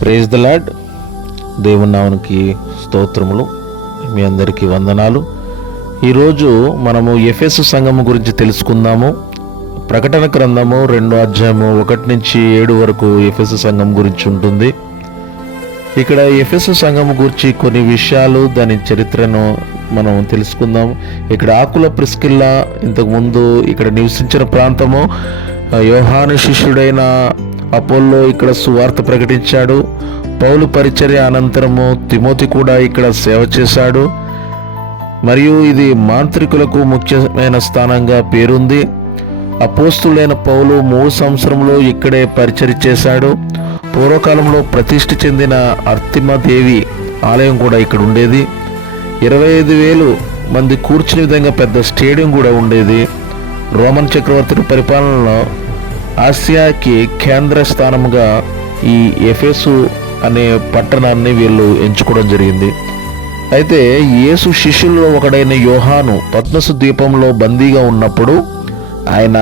Praise the lord. దేవుని నామమునకి స్తోత్రములు. మీ అందరికీ వందనాలు. ఈరోజు మనము ఎఫెసు సంఘము గురించి తెలుసుకుందాము. ప్రకటన గ్రంథము 2వ అధ్యాయము 1 నుంచి 7 వరకు ఎఫెసు సంఘం గురించి ఉంటుంది. ఇక్కడ ఎఫెసు సంఘము గురించి కొన్ని విషయాలు, దాని చరిత్రను మనం తెలుసుకుందాం. ఇక్కడ ఆకుల ప్రిస్కిల్లా ఇంతకుముందు ఇక్కడ నివసించిన ప్రాంతము. యోహాను శిష్యుడైన అపోల్లో ఇక్కడ సువార్త ప్రకటించాడు. పౌలు పరిచర్య అనంతరము తిమోతి కూడా ఇక్కడ సేవ చేశాడు. మరియు ఇది మాంత్రికులకు ముఖ్యమైన స్థానంగా పేరుంది. అపోస్తులైన పౌలు 3 సంవత్సరంలో ఇక్కడే పరిచర్య చేశాడు. పూర్వకాలంలో ప్రతిష్ఠ చెందిన అర్తిమదేవి ఆలయం కూడా ఇక్కడ ఉండేది. 25,000 మంది కూర్చునే విధంగా పెద్ద స్టేడియం కూడా ఉండేది. రోమన్ చక్రవర్తి పరిపాలనలో ఆసియాకి కేంద్ర స్థానముగా ఈ ఎఫెసు అనే పట్టణాన్ని వీళ్ళు ఎంచుకోవడం జరిగింది. అయితే యేసు శిష్యుల్లో ఒకడైన యోహాను పద్మసు ద్వీపంలో బందీగా ఉన్నప్పుడు ఆయన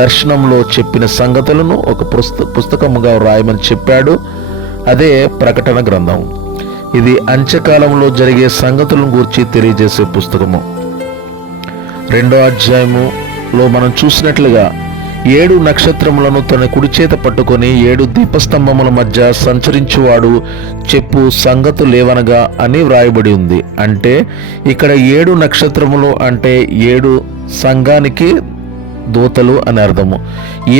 దర్శనంలో చెప్పిన సంగతులను ఒక పుస్తకముగా రాయమని చెప్పాడు. అదే ప్రకటన గ్రంథం. ఇది అంత్యకాలంలో జరిగే సంగతులను గురించి తెలియజేసే పుస్తకము. 2వ అధ్యాయములో మనం చూసినట్లుగా 7 నక్షత్రములను తన కుడి చేత పట్టుకొని 7 దీపస్తంభముల మధ్య సంచరించువాడు చెప్పు సంగతులేవనగా అని వ్రాయబడి ఉంది. అంటే ఇక్కడ 7 నక్షత్రములు అంటే 7 సంఘానికి దూతలు అని అర్థము.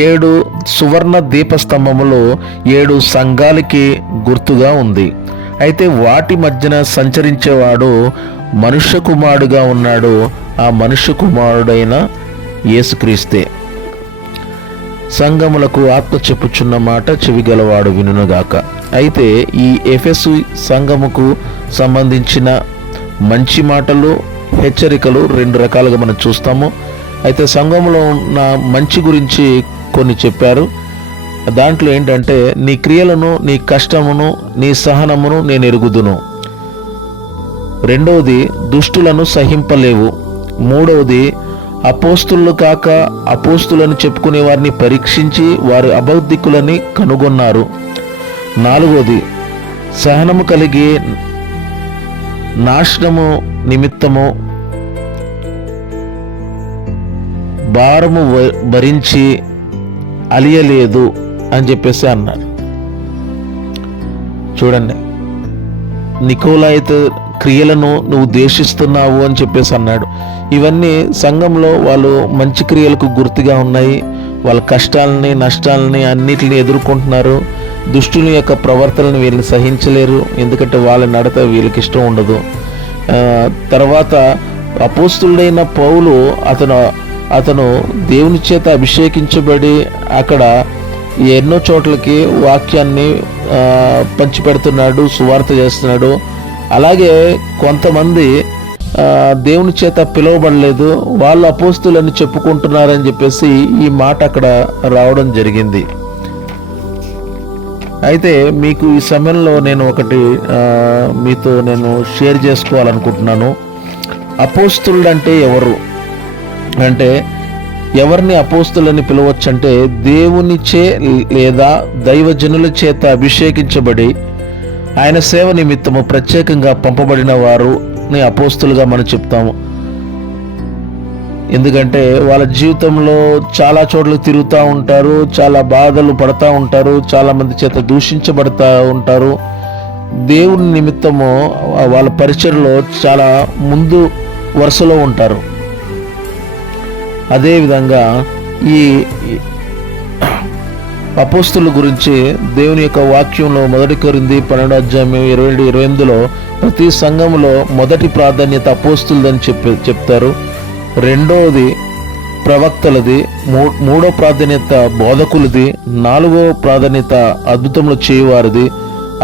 7 సువర్ణ దీపస్తంభములు 7 సంఘాలకి గుర్తుగా ఉంది. అయితే వాటి మధ్యన సంచరించేవాడు మనుష్య కుమారుడుగా ఉన్నాడు. ఆ మనుష్య కుమారుడైన యేసుక్రీస్తే. సంఘములకు ఆత్మ చెప్పుచున్న మాట చెవిగలవాడు వినుగాక. అయితే ఈ ఎఫెసు సంఘముకు సంబంధించిన మంచి మాటలు, హెచ్చరికలు 2 రకాలుగా మనం చూస్తాము. అయితే సంఘములో ఉన్న మంచి గురించి కొన్ని చెప్పారు. దాంట్లో ఏంటంటే, నీ క్రియలను, నీ కష్టమును, నీ సహనమును నేను ఎరుగుదును. 2వది, దుష్టులను సహింపలేవు. 3వది, అపోస్తులు కాక అపోస్తులను చెప్పుకునే వారిని పరీక్షించి వారి అబౌద్ధికులని కనుగొన్నారు. 4వది, సహనము కలిగి నాశనము నిమిత్తము భారము భరించి అలియలేదు అని చెప్పేసి అన్నారు. చూడండి, నికోలాయితు క్రియలను నువ్వు ద్వేషిస్తున్నావు అని చెప్పేసి అన్నాడు. ఇవన్నీ సంఘంలో వాళ్ళు మంచి క్రియలకు గుర్తుగా ఉన్నాయి. వాళ్ళ కష్టాలని, నష్టాలని అన్నిటిని ఎదుర్కొంటున్నారు. దుష్టుల యొక్క ప్రవర్తనను వీళ్ళని సహించలేరు. ఎందుకంటే వాళ్ళ నడత వీళ్ళకి ఇష్టం ఉండదు. తర్వాత అపోస్తులుడైన పౌలు అతను దేవుని చేత అభిషేకించబడి అక్కడ ఎన్నో చోట్లకి వాక్యాన్ని పంచిపెడుతున్నాడు, సువార్త చేస్తున్నాడు. అలాగే కొంతమంది దేవుని చేత పిలువబడలేదు, వాళ్ళు అపోస్తులని చెప్పుకుంటున్నారని చెప్పేసి ఈ మాట అక్కడ రావడం జరిగింది. అయితే మీకు ఈ సమయంలో నేను ఒకటి మీతో నేను షేర్ చేసుకోవాలనుకుంటున్నాను. అపోస్తులు అంటే ఎవరు అంటే, ఎవరిని అపోస్తులని పిలవచ్చు అంటే, దేవునిచే లేదా దైవజనుల చేత అభిషేకించబడి ఆయన సేవ నిమిత్తము ప్రత్యేకంగా పంపబడిన వారుని అపోస్తులుగా మనం చెప్తాము. ఎందుకంటే వాళ్ళ జీవితంలో చాలా చోట్ల తిరుగుతూ ఉంటారు, చాలా బాధలు పడతా ఉంటారు, చాలా మంది చేత దూషించబడతా ఉంటారు. దేవుని నిమిత్తము వాళ్ళ పరిచర్లో చాలా ముందు వరుసలో ఉంటారు. అదేవిధంగా ఈ అపోస్తుల గురించి దేవుని యొక్క వాక్యంలో 1 కొరింథీ 12వ అధ్యాయం 27-28లో ప్రతి సంఘములో మొదటి ప్రాధాన్యత అపోస్తులదని చెప్తారు. 2వది ప్రవక్తలది, 3వ ప్రాధాన్యత బోధకులది, 4వ ప్రాధాన్యత అద్భుతములు చేయువారిది,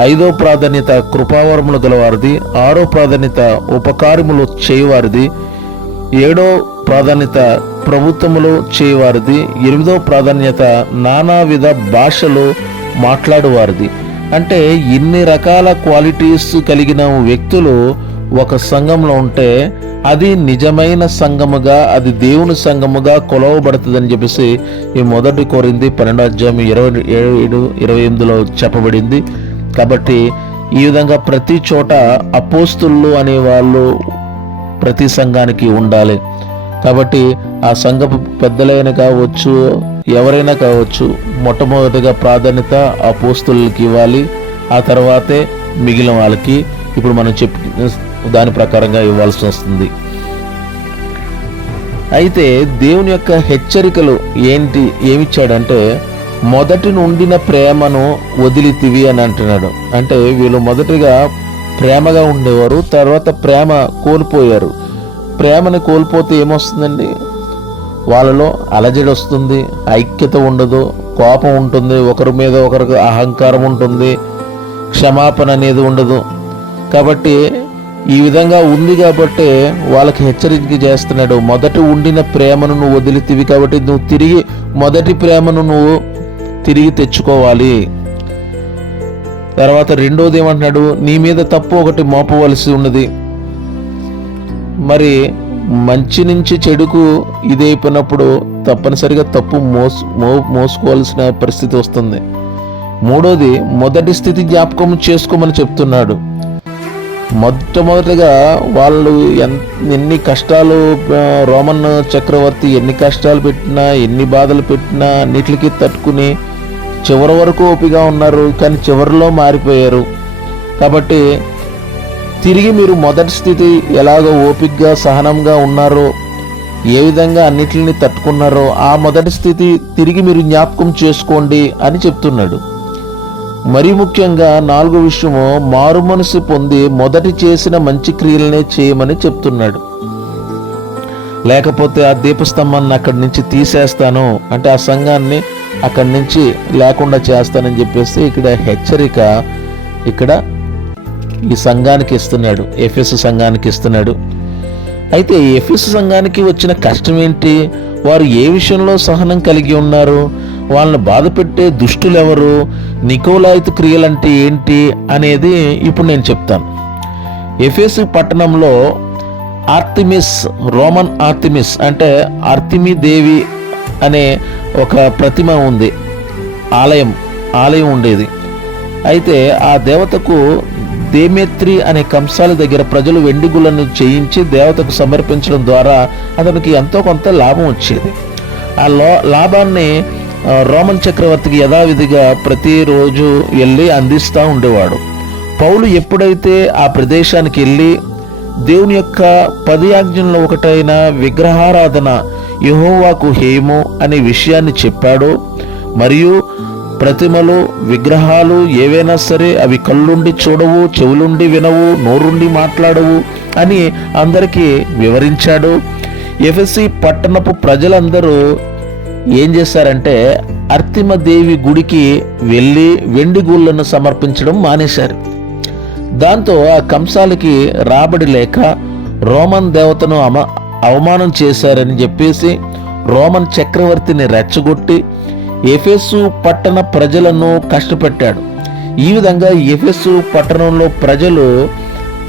5వ ప్రాధాన్యత కృపావరములు గలవారిది, 6వ ప్రాధాన్యత ఉపకారములు చేయువారిది, 7వ ప్రాధాన్యత ప్రభుత్వములు చేయవారిది, 8వ ప్రాధాన్యత నానావిధ భాషలు మాట్లాడువారిది. అంటే ఇన్ని రకాల క్వాలిటీస్ కలిగిన వ్యక్తులు ఒక సంఘంలో ఉంటే అది నిజమైన సంఘముగా, అది దేవుని సంఘముగా కొలవబడుతుందని చెప్పేసి ఈ 1 కొరింథీ 12వ అధ్యాయం 27-28లో చెప్పబడింది. కాబట్టి ఈ విధంగా ప్రతి చోట అపోస్తులు అనే వాళ్ళు ప్రతి సంఘానికి ఉండాలి. కాబట్టి ఆ సంఘపు పెద్దలైన కావచ్చు, ఎవరైనా కావచ్చు, మొట్టమొదటిగా ప్రాధాన్యత అపోస్తులకి ఇవ్వాలి. ఆ తర్వాతే మిగిలిన వాళ్ళకి ఇప్పుడు మనం చెప్పిన దాని ప్రకారంగా ఇవ్వాల్సి వస్తుంది. అయితే దేవుని యొక్క హెచ్చరికలు ఏమిచ్చాడంటే మొదటి నుండిన ప్రేమను వదిలితివి అని అంటున్నాడు. అంటే వీళ్ళు మొదటిగా ప్రేమగా ఉండేవారు, తర్వాత ప్రేమ కోల్పోయారు. ప్రేమని కోల్పోతే ఏమొస్తుందండి? వాళ్ళలో అలజడి వస్తుంది, ఐక్యత ఉండదు, కోపం ఉంటుంది, ఒకరి మీద ఒకరికి అహంకారం ఉంటుంది, క్షమాపణ అనేది ఉండదు. కాబట్టి ఈ విధంగా ఉంది కాబట్టి వాళ్ళకి హెచ్చరిక చేస్తున్నాడు. మొదటి ఉండిన ప్రేమను నువ్వు వదిలితివి కాబట్టి నువ్వు తిరిగి మొదటి ప్రేమను నువ్వు తిరిగి తెచ్చుకోవాలి. తర్వాత రెండోది ఏమంటున్నాడు? నీ మీద తప్పు ఒకటి మోపవలసి ఉన్నది. మరి మంచి నుంచి చెడుకు ఇదైపోయినప్పుడు తప్పనిసరిగా తప్పు మోసుకోవాల్సిన పరిస్థితి వస్తుంది. మూడోది మొదటి స్థితి జ్ఞాపకం చేసుకోమని చెప్తున్నాడు. మొట్టమొదటిగా వాళ్ళు ఎన్ని కష్టాలు, రోమన్ చక్రవర్తి ఎన్ని కష్టాలు పెట్టినా, ఎన్ని బాధలు పెట్టినా అన్నిటికీ తట్టుకుని చివరి వరకు ఓపిగా ఉన్నారు. కానీ చివరిలో మారిపోయారు. కాబట్టి తిరిగి మీరు మొదటి స్థితి ఎలాగో ఓపికగా సహనంగా ఉన్నారో, ఏ విధంగా అన్నిటిని తట్టుకున్నారో ఆ మొదటి స్థితి తిరిగి మీరు జ్ఞాపకం చేసుకోండి అని చెప్తున్నాడు. మరీ ముఖ్యంగా 4వ విషయము మారు మనసు పొంది మొదటి చేసిన మంచి క్రియలనే చేయమని చెప్తున్నాడు. లేకపోతే ఆ దీపస్తంభాన్ని అక్కడి నుంచి తీసేస్తాను అంటే ఆ సంఘాన్ని అక్కడి నుంచి లేకుండా చేస్తానని చెప్పేసి ఇక్కడ హెచ్చరిక ఇక్కడ ఈ సంఘానికి ఇస్తున్నాడు, ఎఫెసు సంఘానికి ఇస్తున్నాడు. అయితే ఎఫెసు సంఘానికి వచ్చిన కష్టం ఏంటి? వారు ఏ విషయంలో సహనం కలిగి ఉన్నారు? వాళ్ళని బాధ పెట్టే దుష్టులు ఎవరు? నికోలాయితు క్రియలంటే ఏంటి అనేది ఇప్పుడు నేను చెప్తాను. ఎఫెసు పట్టణంలో ఆర్తిమిస్, రోమన్ ఆర్తిమిస్ అంటే ఆర్తిమి దేవి అనే ఒక ప్రతిమ ఉంది, ఆలయం ఉండేది. అయితే ఆ దేవతకు దేమేత్రి అనే కంసాల దగ్గర ప్రజలు వెండి గుళ్ళను చేయించి దేవతకు సమర్పించడం ద్వారా అతనికి ఎంతో కొంత లాభం వచ్చేది. ఆ లాభాన్ని రోమన్ చక్రవర్తికి యథావిధిగా ప్రతిరోజు వెళ్ళి అందిస్తూ ఉండేవాడు. పౌలు ఎప్పుడైతే ఆ ప్రదేశానికి వెళ్ళి దేవుని యొక్క 10 ఆజ్ఞల్లో ఒకటైన విగ్రహారాధన, యెహోవాకు హేయము అనే విషయాన్ని చెప్పాడో, మరియు ప్రతిమలు, విగ్రహాలు ఏవైనా సరే అవి కళ్ళుండి చూడవు, చెవులుండి వినవు, నోరుండి మాట్లాడవు అని అందరికీ వివరించాడు. ఎఫెసీ పట్టణపు ప్రజలందరూ ఏం చేశారంటే అర్తిమదేవి గుడికి వెళ్ళి వెండి గుళ్ళను సమర్పించడం మానేశారు. దాంతో ఆ కంసాలకి రాబడి లేక రోమన్ దేవతను అవమానం చేశారని చెప్పేసి రోమన్ చక్రవర్తిని రెచ్చగొట్టి ఎఫెసు పట్టణ ప్రజలను కష్టపెట్టాడు. ఈ విధంగా ఎఫెసు పట్టణంలో ప్రజలు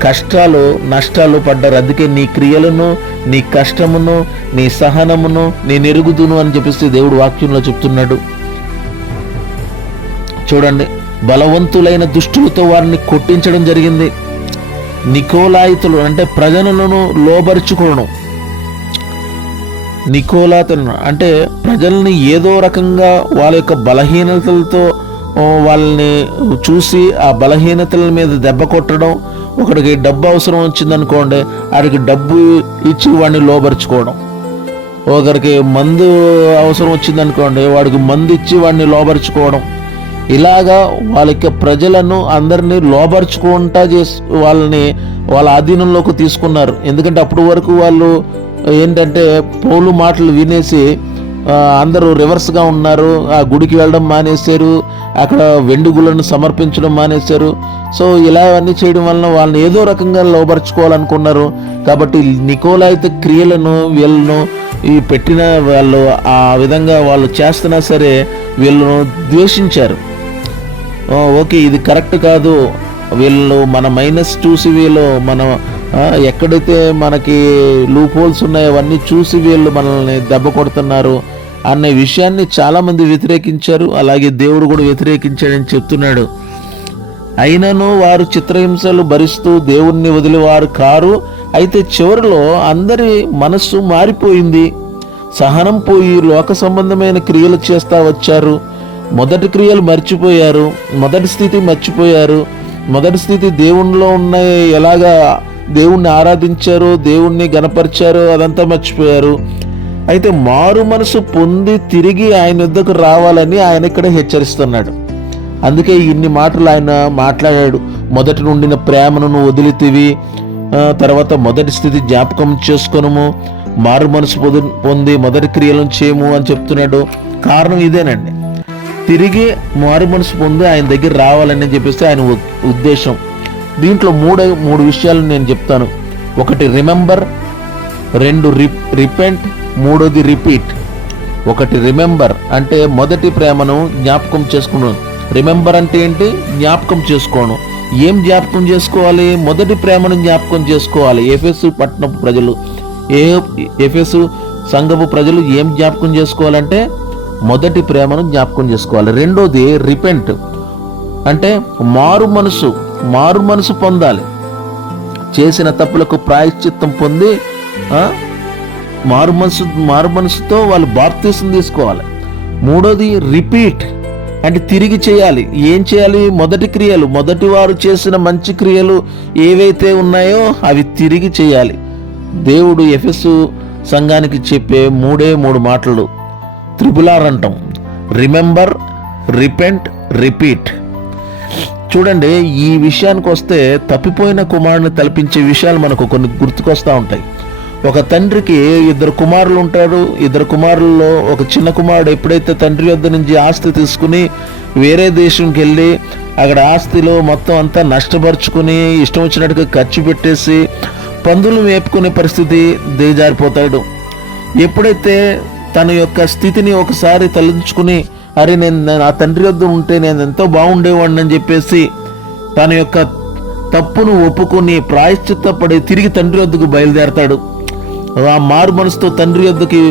కష్టాలు, నష్టాలు పడ్డారు. అందుకే నీ క్రియలను, నీ కష్టమును, నీ సహనమును నేను ఎరుగుదును అని చెప్పేసి దేవుడు వాక్యంలో చెప్తున్నాడు. చూడండి, బలవంతులైన దుష్టులతో వారిని కొట్టించడం జరిగింది. నికోలాయితులు అంటే ప్రజలను లోబరుచుకోవడం. నికోలాతులను అంటే ప్రజల్ని ఏదో రకంగా వాళ్ళ యొక్క బలహీనతలతో వాళ్ళని చూసి ఆ బలహీనతల మీద దెబ్బ కొట్టడం. ఒకడికి డబ్బు అవసరం వచ్చిందనుకోండి, వాడికి డబ్బు ఇచ్చి వాడిని లోబరుచుకోవడం. ఒకరికి మందు అవసరం వచ్చిందనుకోండి, వాడికి మందు ఇచ్చి వాడిని లోబరుచుకోవడం. ఇలాగా వాళ్ళ యొక్క ప్రజలను అందరినీ లోబరుచుకుంటా వాళ్ళని వాళ్ళ ఆధీనంలోకి తీసుకున్నారు. ఎందుకంటే అప్పటి వరకు వాళ్ళు ఏంటంటే పౌలు మాటలు వినేసి అందరూ రివర్స్గా ఉన్నారు. ఆ గుడికి వెళ్ళడం మానేశారు, అక్కడ వెండి గుళ్ళను సమర్పించడం మానేశారు. సో ఇలా అన్నీ చేయడం వలన వాళ్ళని ఏదో రకంగా లోబరుచుకోవాలనుకున్నారు. కాబట్టి నికోలాయితు క్రియలను వీళ్ళను ఈ పెట్టిన వాళ్ళు ఆ విధంగా వాళ్ళు చేస్తున్నా సరే వీళ్ళను ద్వేషించారు. ఓకే, ఇది కరెక్ట్ కాదు, వీళ్ళు మన మైనస్ చూసి వీళ్ళు మన ఎక్కడైతే మనకి లూప్ హోల్స్ ఉన్నాయో అవన్నీ చూసి వీళ్ళు మనల్ని దెబ్బ కొడుతున్నారు అనే విషయాన్ని చాలామంది వ్యతిరేకించారు. అలాగే దేవుడు కూడా వ్యతిరేకించాడని చెప్తున్నాడు. అయినను వారు చిత్రహింసలు భరిస్తూ దేవుణ్ణి వదిలివారు కారు. అయితే చివరిలో అందరి మనస్సు మారిపోయింది. సహనం పోయి లోక సంబంధమైన క్రియలు చేస్తా వచ్చారు. మొదటి క్రియలు మర్చిపోయారు. మొదటి స్థితి మర్చిపోయారు. మొదటి స్థితి దేవునిలో ఉన్న ఎలాగా దేవుణ్ణి ఆరాధించారు, దేవుణ్ణి గణపరిచారు, అదంతా మర్చిపోయారు. అయితే మారు మనసు పొంది తిరిగి ఆయన వద్దకు రావాలని ఆయన ఇక్కడ హెచ్చరిస్తున్నాడు. అందుకే ఇన్ని మాటలు ఆయన మాట్లాడాడు. మొదటి నుండిన ప్రేమను నువ్వు వదిలితివి, తర్వాత మొదటి స్థితి జ్ఞాపకం చేసుకొనుము, మారు మనసు పొంది మొదటి క్రియలను చేయము అని చెప్తున్నాడు. కారణం ఇదేనండి, తిరిగి మారు మనసు పొంది ఆయన దగ్గర రావాలని చెప్పేసి ఆయన ఉద్దేశం. దీంట్లో మూడు విషయాలు నేను చెప్తాను. ఒకటి రిమెంబర్, రెండు రిపెంట్, మూడోది రిపీట్. ఒకటి రిమెంబర్ అంటే మొదటి ప్రేమను జ్ఞాపకం చేసుకున్నాను. రిమెంబర్ అంటే ఏంటి? జ్ఞాపకం చేసుకోను. ఏం జ్ఞాపకం చేసుకోవాలి? మొదటి ప్రేమను జ్ఞాపకం చేసుకోవాలి. ఎఫెసు పట్టణపు ప్రజలు, ఎఫెసు సంఘపు ప్రజలు ఏం జ్ఞాపకం చేసుకోవాలంటే మొదటి ప్రేమను జ్ఞాపకం చేసుకోవాలి. రెండోది రిపెంట్ అంటే మారు మనసు పొందాలి. చేసిన తప్పులకు ప్రాయశ్చిత్తం పొంది మారు మనసుతో వాళ్ళు బాప్తీసం తీసుకోవాలి. మూడోది రిపీట్ అంటే తిరిగి చేయాలి. ఏం చేయాలి? మొదటి క్రియలు, మొదటి వారు చేసిన మంచి క్రియలు ఏవైతే ఉన్నాయో అవి తిరిగి చేయాలి. దేవుడు ఎఫెసు సంఘానికి చెప్పే మూడు మాటలు త్రిపులార్ అంటాం. Remember, repent, repeat. చూడండి, ఈ విషయానికి వస్తే తప్పిపోయిన కుమారుని తలపించే విషయాలు మనకు కొన్ని గుర్తుకొస్తూ ఉంటాయి. ఒక తండ్రికి 2 కుమారులు ఉంటారు. 2 కుమారుల్లో ఒక చిన్న కుమారుడు ఎప్పుడైతే తండ్రి వద్ద నుంచి ఆస్తి తీసుకుని వేరే దేశంకి వెళ్ళి అక్కడ ఆస్తిలో మొత్తం అంతా నష్టపరుచుకుని ఇష్టం వచ్చినట్టుగా ఖర్చు పెట్టేసి పందులు మేపుకునే పరిస్థితి దిగజారిపోతాడు. ఎప్పుడైతే తన యొక్క స్థితిని ఒకసారి తలంచుకుని అరే నేను ఆ తండ్రి వద్ద ఉంటే నేను ఎంతో బాగుండేవాడిని అని చెప్పేసి తన యొక్క తప్పును ఒప్పుకొని ప్రాయశ్చిత్తపడి తిరిగి తండ్రి వద్దకు బయలుదేరతాడు. ఆ మారు మనసుతో తండ్రి వద్దకి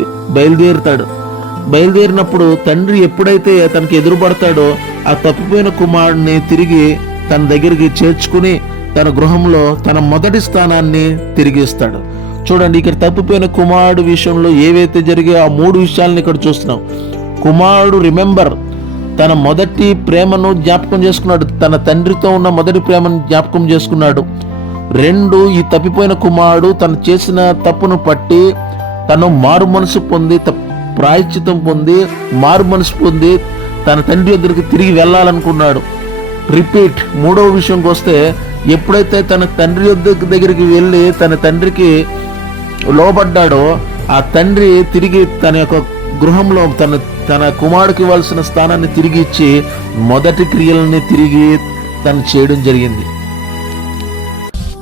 బయలుదేరినప్పుడు తండ్రి ఎప్పుడైతే తనకి ఎదురుపడతాడో ఆ తప్పిపోయిన కుమారుడిని తిరిగి తన దగ్గరికి చేర్చుకుని తన గృహంలో తన మొదటి స్థానాన్ని తిరిగి ఇస్తాడు. చూడండి, ఇక్కడ తప్పిపోయిన కుమారుడు విషయంలో ఏవైతే జరిగాయో ఆ 3 విషయాలను ఇక్కడ చూస్తున్నాం. కుమారుడు రిమెంబర్, తన మొదటి ప్రేమను జ్ఞాపకం చేసుకున్నాడు. తన తండ్రితో ఉన్న మొదటి ప్రేమను జ్ఞాపకం చేసుకున్నాడు. 2, ఈ తప్పిపోయిన కుమారుడు తను చేసిన తప్పును పట్టి తను మారు మనసు పొంది ప్రాయశ్చితం పొంది మారు మనసు పొంది తన తండ్రి దగ్గరికి తిరిగి వెళ్ళాలనుకున్నాడు. రిపీట్, 3వ విషయంకి వస్తే ఎప్పుడైతే తన తండ్రి దగ్గరికి వెళ్ళి తన తండ్రికి లోబడ్డాడో ఆ తండ్రి తిరిగి తన యొక్క గృహంలో తన కుమారుడికి ఇవ్వాల్సిన స్థానాన్ని తిరిగి ఇచ్చి మొదటి క్రియలని తిరిగి తను చేయడం జరిగింది.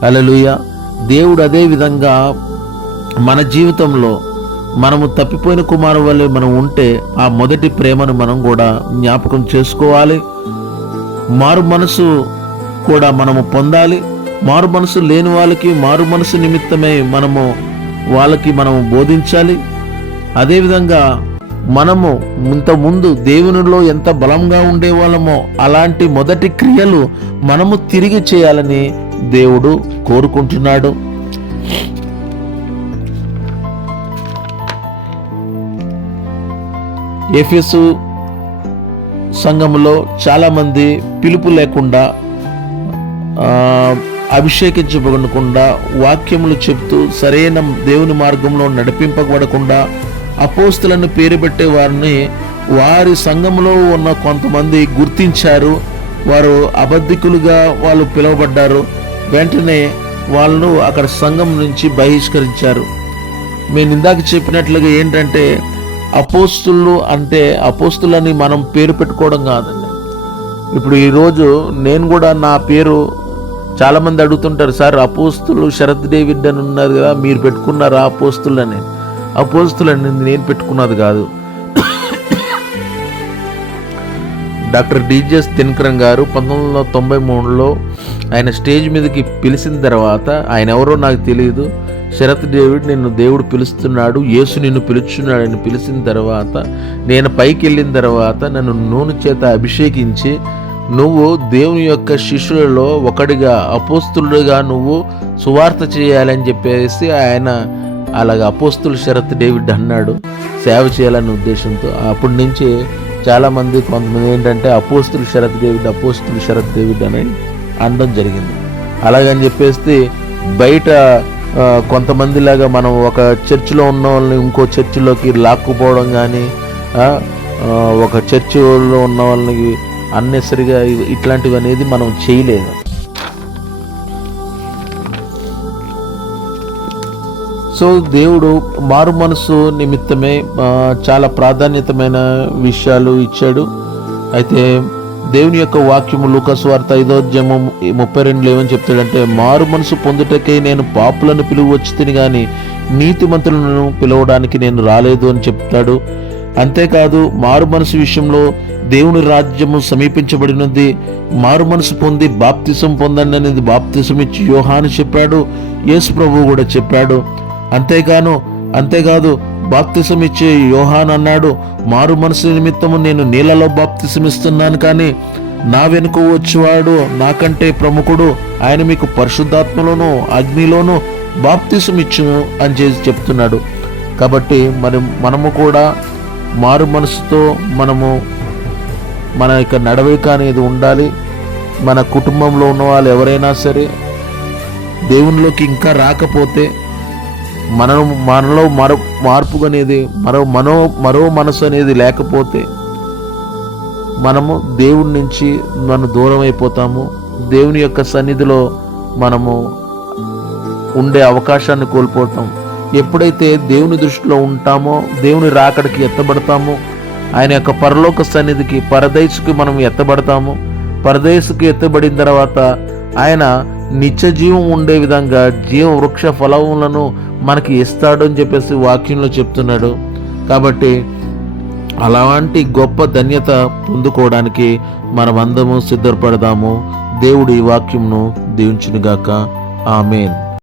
హల్లెలూయా. దేవుడు అదే విధంగా మన జీవితంలో మనము తప్పిపోయిన కుమారు వల్లే మనం ఉంటే ఆ మొదటి ప్రేమను మనం కూడా జ్ఞాపకం చేసుకోవాలి. మారు మనసు కూడా మనము పొందాలి. మారు మనసు లేని వాళ్ళకి మారు మనసు నిమిత్తమై వాళ్ళకి మనము బోధించాలి. అదేవిధంగా మనము ఇంతకుముందు దేవునిలో ఎంత బలంగా ఉండేవాళ్ళమో అలాంటి మొదటి క్రియలు మనము తిరిగి చేయాలని దేవుడు కోరుకుంటున్నాడు. ఎఫెసు సంఘములో చాలామంది పిలుపు లేకుండా అభిషేకించబడకుండా వాక్యములు చెప్తూ సరైన దేవుని మార్గంలో నడిపింపబడకుండా అపోస్తులను పేరు పెట్టే వారిని వారి సంఘంలో ఉన్న కొంతమంది గుర్తించారు. వారు అబద్ధికులుగా వాళ్ళు పిలువబడ్డారు. వెంటనే వాళ్ళను అక్కడ సంఘం నుంచి బహిష్కరించారు. నేను ఇందాక చెప్పినట్లుగా ఏంటంటే అపోస్తులు అంటే అపోస్తులని మనం పేరు పెట్టుకోవడం కాదండి. ఇప్పుడు ఈరోజు నేను కూడా నా పేరు చాలామంది అడుగుతుంటారు, సార్ అపోస్తులు శరత్ డేవిడ్ అని ఉన్నారు కదా, మీరు పెట్టుకున్నారా అపోస్తులని? అపోస్తులని నేను పెట్టుకున్నది కాదు. డాక్టర్ డిజెస్ దినకరన్ గారు 1993లో ఆయన స్టేజ్ మీదకి పిలిచిన తర్వాత, ఆయన ఎవరో నాకు తెలియదు, శరత్ డేవిడ్ నిన్ను దేవుడు పిలుస్తున్నాడు, యేసు నిన్ను పిలుచున్నాడు అని పిలిచిన తర్వాత నేను పైకి వెళ్ళిన తర్వాత నన్ను నూనె చేత అభిషేకించి నువ్వు దేవుని యొక్క శిష్యులలో ఒకడిగా, అపోస్తులుడిగా నువ్వు సువార్త చేయాలని చెప్పేసి ఆయన అలాగ అపోస్తుల షరత్ డేవిడ్ అన్నాడు, సేవ చేయాలనే ఉద్దేశంతో. అప్పటి నుంచి చాలామంది కొంతమంది ఏంటంటే అపోస్తుల షరత్ డేవిడ్ అని అనడం జరిగింది. అలాగని చెప్పేసి బయట కొంతమందిలాగా మనం ఒక చర్చిలో ఉన్న వాళ్ళని ఇంకో చర్చిలోకి లాక్కుపోవడం కానీ, ఒక చర్చిలో ఉన్న వాళ్ళని అన్నెసరిగా ఇట్లాంటివి అనేది మనం చేయలేదు. సో దేవుడు మారు మనసు నిమిత్తమే చాలా ప్రాధాన్యతమైన విషయాలు ఇచ్చాడు. అయితే దేవుని యొక్క వాక్యము లూకాసు వార్త 5వ అధ్యాయము 32 ఏమని చెప్తాడంటే, మారు మనసు పొందుటకై నేను పాపులను పిలువ వచ్చి తిని గాని నీతిమంతులను పిలవడానికి నేను రాలేదు అని చెప్తాడు. అంతేకాదు మారు మనసు విషయంలో దేవుని రాజ్యము సమీపించబడినది, మారు మనసు పొంది బాప్తిసం పొందండి అనేది బాప్తిసం ఇచ్చి యోహాను చెప్పాడు, యేసు ప్రభువు కూడా చెప్పాడు. అంతేకాదు బాప్తిసం ఇచ్చే యోహాన్ అన్నాడు, మారు మనసు నిమిత్తము నేను నీళ్ళలో బాప్తిసం ఇస్తున్నాను, కానీ నా వెనుక వచ్చేవాడు నాకంటే ప్రముఖుడు, ఆయన మీకు పరిశుద్ధాత్మలోను అగ్నిలోను బాప్తిసం ఇచ్చును అని చెప్తున్నాడు. కాబట్టి మనము కూడా మారు మనసుతో మన యొక్క నడవడిక అనేది ఉండాలి. మన కుటుంబంలో ఉన్న వాళ్ళు ఎవరైనా సరే దేవునిలోకి ఇంకా రాకపోతే, మనలో మార్పు అనేది మరో మనసు అనేది లేకపోతే మనము దేవుని నుంచి దూరం అయిపోతాము. దేవుని యొక్క సన్నిధిలో మనము ఉండే అవకాశాన్ని కోల్పోతాం. ఎప్పుడైతే దేవుని దృష్టిలో ఉంటామో, దేవుని రాకడికి ఎత్తబడతామో, ఆయన యొక్క పరలోక సన్నిధికి పరదేశుకి మనం ఎత్తబడతాము. పరదేశుకి ఎత్తబడిన తర్వాత ఆయన నిత్య జీవం ఉండే విధంగా జీవ వృక్ష ఫలములను మనకి ఇస్తాడు అని చెప్పేసి వాక్యంలో చెప్తున్నాడు. కాబట్టి అలాంటి గొప్ప ధన్యత పొందుకోవడానికి మనమందరము సిద్ధపడదాము. దేవుడు ఈ వాక్యంను దీవించునుగాక. ఆమేన్.